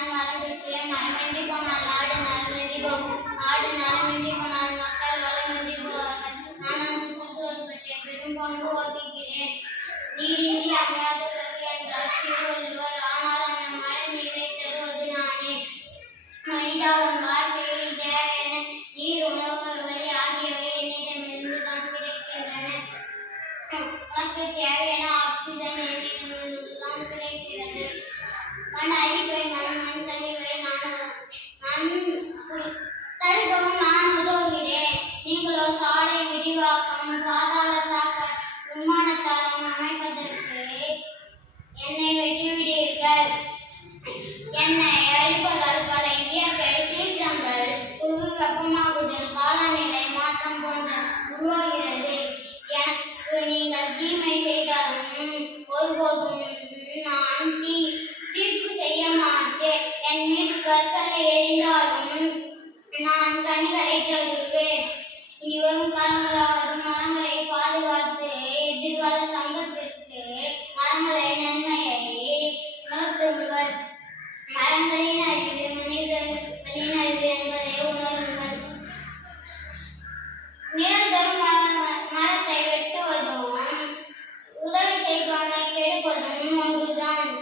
நான் மரம் பேசுகிறேன் போனால் நாடு நலமின்றி போகும். நாடு நலமின்றி போனால் மக்கள் வளமின்றி போவார்கள். நான் அந்த சுற்றுச்சூழல் பற்றிய பெரும் பங்கு வகிக்கிறேன். நீரின்றி அமையாத உலகு திருவள்ளுவர் ஆனால் அந்த மழை நீரை தருவது நானே. மனிதா உன் வாழ்க்கையில் தேவையான நீர் உணவு வழி ஆகியவை என்னிடமிருந்து தான் கிடைக்கின்றன. உனக்கு தேவையான ஆக்சிஜன் என்னிடமிருந்து தான் கிடைக்கிறது. மண் போகும் நான் தீ தீர்ப்பு செய்ய மாட்டேன். என் மீது கற்களை எரிந்தாலும் நான் கனிகளை தருவேன். இனி வரும் காலங்களாவது மரங்களை பாதுகாத்து எதிர்கால சங்கத்திற்கு மரங்களை நன்மையை உணர்த்துங்கள். மரங்களின் அறிவு மனிதர்களின் அறிவு என்பதை உணருங்கள். நிரந்தரம் மரத்தை வெட்டுவதும் உதவி செய்பவனை Dengan.